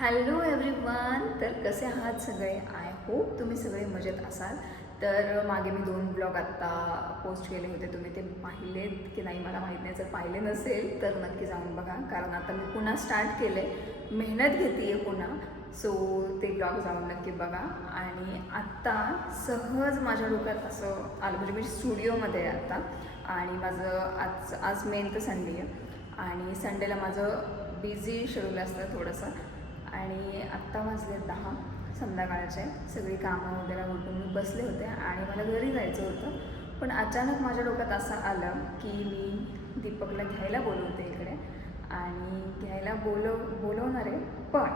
Hello everyone तर कसे आहात सगळे? आय होप तुम्ही सगळे मजेत असाल. तर मागे मी दोन ब्लॉग आत्ता पोस्ट केले होते. तुम्ही ते पाहिलेत की नाही मला माहीत नाही. जर पाहिले नसेल तर नक्की जाऊन बघा. कारण आता मी पुन्हा स्टार्ट केले मेहनत घेते आहे पुन्हा. सो ते ब्लॉग जाऊन नक्की बघा. आणि आत्ता सहज माझ्या डोक्यात असं आलं. म्हणजे मी स्टुडिओमध्ये आहे आत्ता. आणि माझं आज आज मेन तर संडे आहे. आणि संडेला माझं बिझी शेड्यूल असतं थोडंसं. आणि आत्ता वाजले दहा संध्याकाळचे. सगळी कामं वगैरे उठून मी बसले होते आणि मला घरी जायचं होतं. पण अचानक माझ्या डोक्यात असं आलं की मी दीपकला घ्यायला बोलवते इकडे. आणि घ्यायला बोलव बोलवणार आहे पण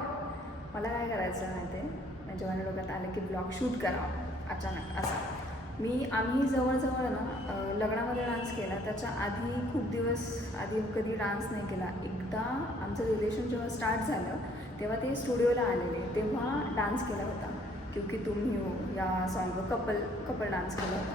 मला काय करायचं माहिती आहे? म्हणजे माझ्या डोक्यात आलं की ब्लॉग शूट करावा. अचानक असं. मी आम्ही जवळजवळ ना लग्नामध्ये डान्स केला. त्याच्या आधी खूप दिवस आधी कधी डान्स नाही केला. एकदा आमचं रिलेशन जेव्हा स्टार्ट झालं तेव्हा ते स्टुडिओला आलेले तेव्हा डान्स केला होता. क्योंकि तुम्ही हो या सॉन्गवर कपल कपल डान्स केला होता.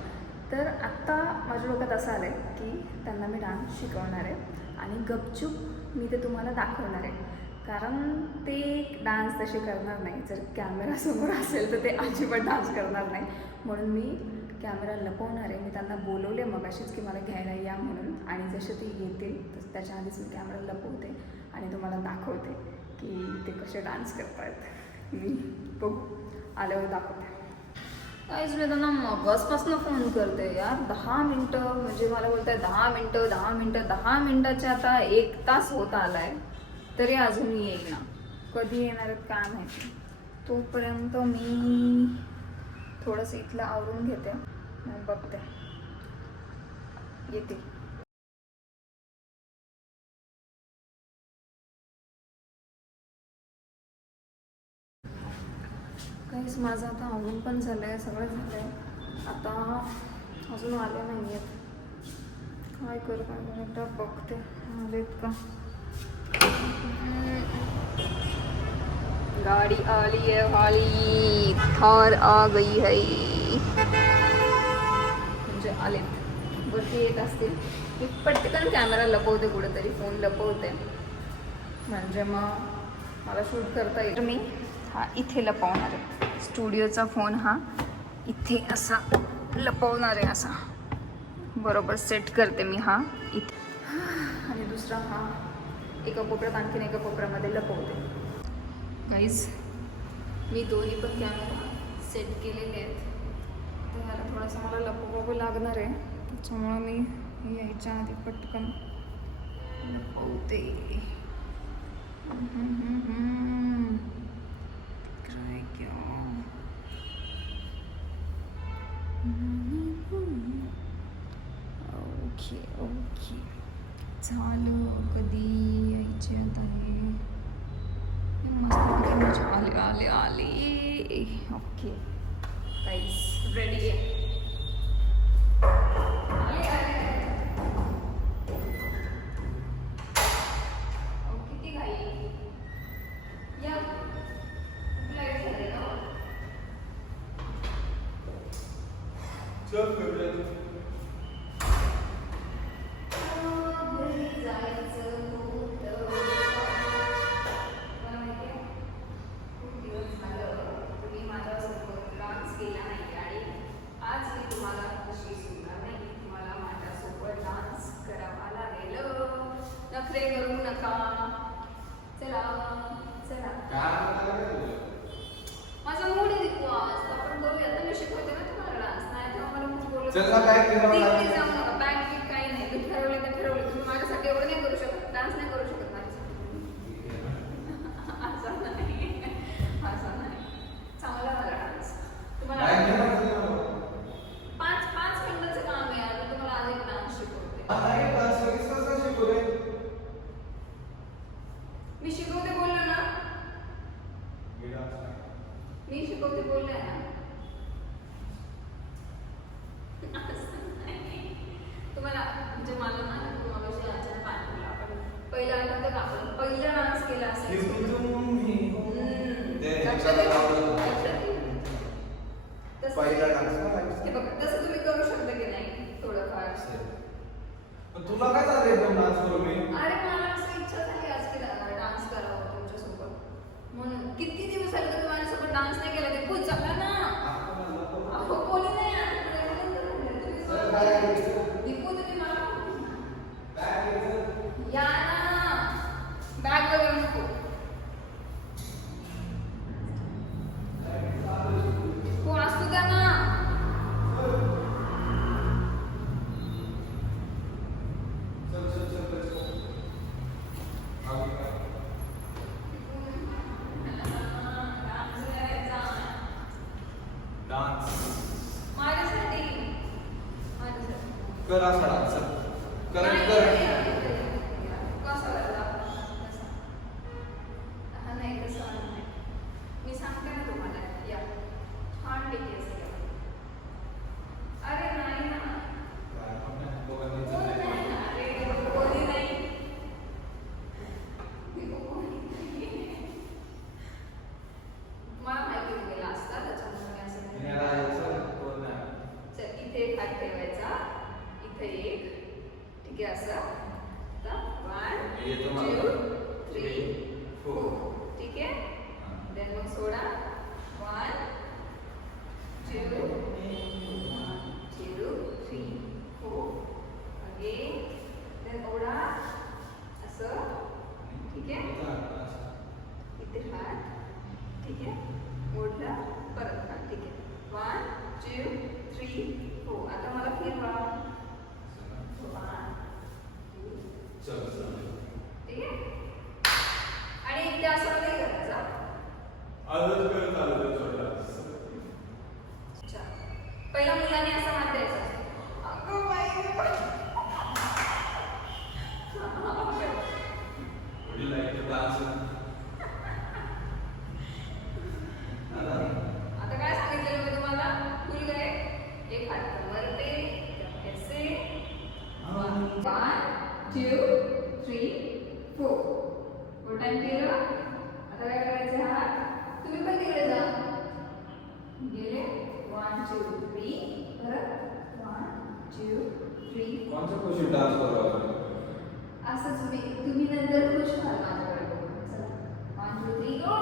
तर आत्ता माझ्या डोक्यात असं आलं आहे की त्यांना मी डान्स शिकवणार आहे आणि गपचूप मी ते तुम्हाला दाखवणार आहे. कारण ते डान्स तसे करणार नाही. जर कॅमेरासमोर असेल तर ते अजिबात डान्स करणार नाही. म्हणून मी कॅमेरा लपवणार आहे. मी त्यांना बोलवले मग अशीच की मला घ्यायला या म्हणून. आणि जसे ते येतील तसं त्याच्या आधीच मी कॅमेरा लपवते आणि तुम्हाला दाखवते. की ते कसे डान्स करतायत. मी बघू. आल्यावर दाखवते. काहीच मी त्यांना मगसपासून फोन करते यार. दहा मिनटं म्हणजे मला बोलताय दहा मिनटं दहा मिनटं दहा मिनटाचे आता एक तास होत आलाय. तरी अजून येईल ना. कधी येणार आहेत काय माहिती. तोपर्यंत मी थोडंसं इथलं आवरून घेते. मग बघते. येते. माझं आता आवरून पण झालं आहे सगळं झालं आहे आता अजून आले नाही आहेत काय करू काय करू एकदा बघते. आलेत का? गाड़ी आली आहे वाली थार आ गई है. म्हणजे आलेत. वरती येत असतील. मी पटकन कॅमेरा लपवते कुठेतरी फोन लपवते. म्हणजे मग मला शूट करता येईल. मी हा इथे लपवणार आहे. स्टुडिओचा फोन हा इथे असा लपवणार आहे असा. बरोबर सेट करते मी हा इथे. आणि दुसरा हा एका कोपऱ्यात आणखीन एका कोपऱ्यामध्ये लपवते. गाईज मी दोन्ही पण कॅमेरा सेट केलेले आहेत. तर ह्याला थोडंसं मला लपवावं लागणार आहे. त्याच्यामुळं मी यायच्या आधी पटकन लपवते. Okay okay. झालं कधी यायचे आता आहे मस्त म्हणजे आले आले आले. ओके. काहीच रेडी आहे. आले, आले. मला खूप बोलत चल ना, काय करावं? जाऊ नका काही नाही. ठरवलं तर ठरवलं. तुम्ही माझ्यासाठी एवढं नाही करू शकत. डान्स नाही करू शकत माझ्यासाठी. असं नाही. असं नाही. चांगला मला डान्स तुम्हाला पाच पाच मिनिटाचं काम आहे आता तुम्हाला आज एक डान्स शिकवते. मी शिकवते बोललो ना? मी शिकवते बोलले ना असं नाही. तुम्हाला म्हणजे मला ना तुम्हाला अचानक आठवलं आपण पहिला आठवतं का आपण पहिला डान्स केला असेल हम्म. लक्षात येईल? लक्षात येईल? तसं- पहिला? हे बघा तसं तुम्ही करू शकता की नाही थोडंफार तुला काय झालं एकदम डान्स दिल्या असं नाही करायचा. आजच करत आलो ते सोडला पहिला मुलाने असा हात द्यायचा. अगं बाई. two, three, four. बोटाने केलं आता काय करायचं तुम्ही पण तिकडे जा. गेले. वन टू थ्री परत वन टू थ्री कोणचं खुशी डान्स करावा असंच मी तुम्ही नंतर खुश व्हाल माझ्याकडे one two three go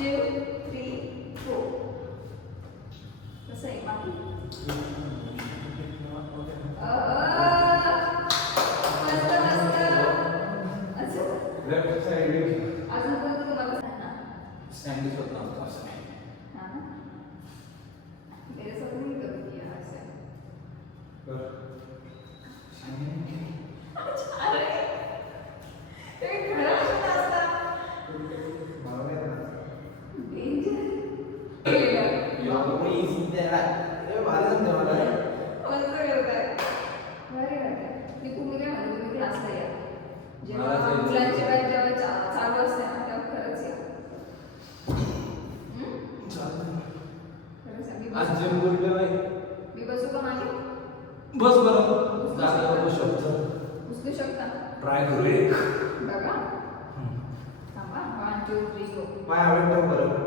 two, three, four. Você aí, Matheus. आज जिम बोलले बाई. मी बसू का मागे बस बरं. जागा बसू शकतो. उचलू शकता? ट्राय करू एक. बघा. थांबा. 1 2 3 गो पाय आवडतो बरं.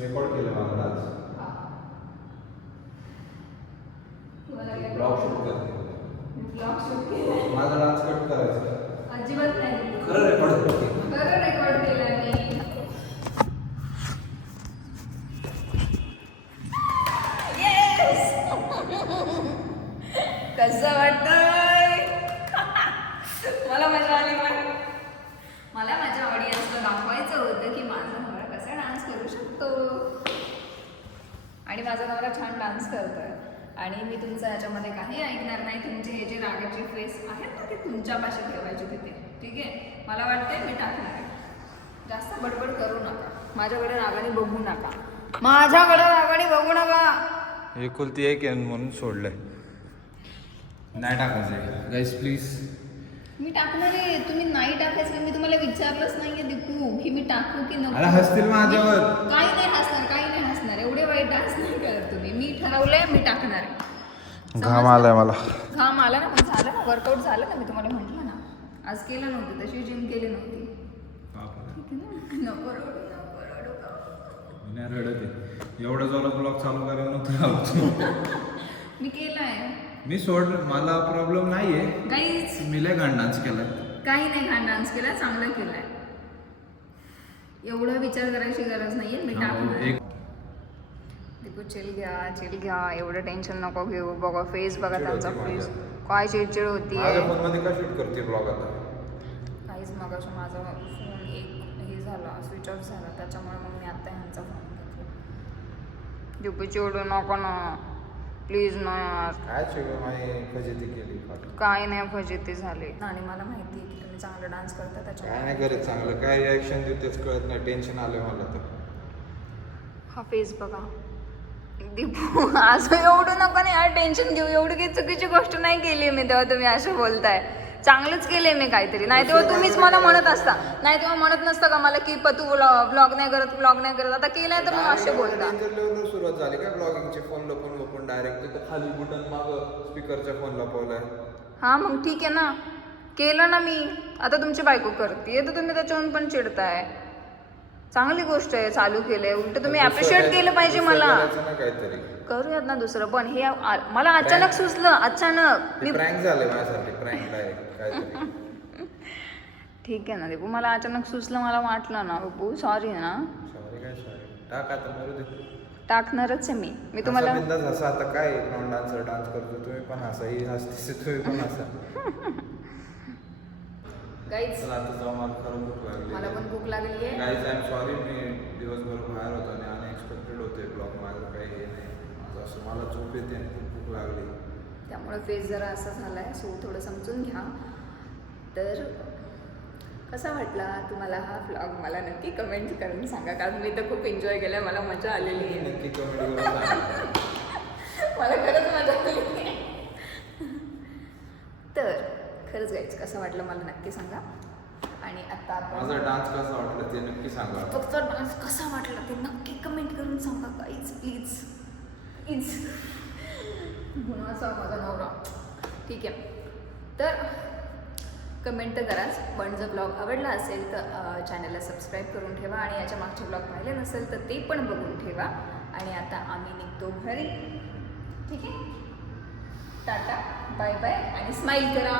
रेकॉर्ड केलं मला ब्लॉग शूट करते. माझा डान्स कट करायचा. अजिबात नाही. खरं रेकॉर्ड करते खरं रेकॉर्ड माझा नवरा छान डान्स करतोय. आणि मी तुमचं ह्याच्यामध्ये काही ऐकणार नाही. तुमचे हे जे रागाचे फेस आहेत ना ते तुमच्या भाषेत ठेवायचे तिथे. ठीक आहे? मला वाटतंय मी टाकणार आहे. जास्त बडबड करू नका. माझ्याकडे रागाने बघू नका. माझ्याकडे रागाने बघू नका. एकुलती एक म्हणून सोडलंय. नाही टाकायचं गाईस प्लीज मी टाकणार आहे. तुम्ही नाही टाकायचं मी तुम्हाला विचारलंच नाहीये दीपू. की मी टाकू की नको? हसतील माझ्यावर. काही नाही हसणार काही डान्स नाही करत तुम्ही. मी ठरवलंय मी टाकणार आहे. घाम आलाय मला. घाम आला ना पण झालं ना वर्कआउट झालं ना मी तुम्हाला म्हटलं ना. आज केलं नव्हतं तशी जिम केली नव्हती? नको रडू, नको रडू. गं. नाही रडत आहे. एवढा जोरात ब्लॉग चालू करायला नव्हतं मी केलाय. मी सोड मला प्रॉब्लेम नाहीये. काहीच. मी लय घाण डान्स केलाय. काही नाही घाण डान्स केला चांगला केलाय. एवढा विचार करायची गरज नाहीये मी टाकणार. एक दीपू चिल घ्या चिल घ्या. एवढं टेन्शन नको घेऊ. बघा फेस बघा त्यांचा फेस. काय चिडचिड होती काहीच मग माझा फोन एक हे झाला स्विच ऑफ झाला. त्याच्यामुळे मग मी आता ह्यांचा फोन घेतला. दीपू चिडू नको ना. प्लीज ना. यार काय काय नाही फजिती झाली. आणि मला माहिती आहे की तुम्ही चांगला डान्स करता काय त्याच्यामुळे नाही करत चांगलं. काय रिॲक्शन देऊ तेच कळत नाही. टेन्शन आलंय मला तर. हा फेस बघा. दीपू असं एवढं नको नाही यार टेन्शन घेऊ. एवढी काही चुकीची गोष्ट नाही केली मी तेव्हा तुम्ही असं बोलताय. चांगलंच केलंय मी काहीतरी. नाही तेव्हा तुम्हीच मला म्हणत असता. नाही तेव्हा म्हणत नसतं का मला की तू ब्लॉग नाही करत ब्लॉग नाही करत. आता केलंय तर मग असे बोलता. सुरुवात झाली काय? ब्लॉगिंगचे फोन लपून लपून डायरेक्ट खाली बुटन माग स्पीकरच्या फोन लपवलाय हा मग ठीक आहे ना. केलं ना मी. आता तुमची बायको करते तर तुम्ही त्याच्याहून पण चिडताय. चांगली गोष्ट आहे चालू केलंय. उलट तुम्ही अप्रिशिएट केलं पाहिजे मला. करूयात ना दुसरं पण हे आ- मला अचानक सुचलं अचानक. मी प्रँक झाले माझ्यासाठी प्रँक डायरेक्ट काहीतरी. ठीक आहे ना दीपू मला अचानक सुचलं मला वाटलं ना बाबू सॉरी ना. सॉरी काय सॉरी टाक आता मरू दे. टाकणारच आहे मी. मी तुम्हाला हसा बिंदास हसा आता काय नॉन डान्सर डान्स करतो तुम्ही पण हसा ही हसते तुम्ही पण हसा. गाईच चला आता जाऊ मला खरं भूक लागली मला पण भूक लागली आहे. गाईज आय एम सॉरी मी दिवसभर बाहेर होतो आणि अनएक्सपेक्टेड होते. ब्लॉग माझं काही हे नाही. माझं असं मला झोप येते आणि खूप भूक लागली. त्यामुळे फेस जरा असा झाला आहे सो थोडं समजून घ्या. तर कसा वाटला तुम्हाला हा व्लॉग मला नक्की कमेंट करून सांगा. कारण मी तर खूप एन्जॉय केला मला मजा आलेली आहे. नक्की कमेंट. मला खरंच मजा आली आहे. तर खरंच गाईच कसं वाटलं मला नक्की सांगा. आणि आता माझा डान्स कसा वाटला ते नक्की सांगा. फक्त डान्स कसा वाटला ते नक्की कमेंट करून सांगा गाईज प्लीज प्लीज गुणाचा माझा नवरा. ठीक आहे. तर कमेंट तर कराच. पण जर ब्लॉग आवडला असेल तर चॅनलला सबस्क्राईब करून ठेवा आणि याच्या मागचे ब्लॉग पाहिले नसेल तर ते पण बघून ठेवा. आणि आता आम्ही निघतो घरी. ठीक आहे? टाटा. बाय बाय आणि स्माईल करा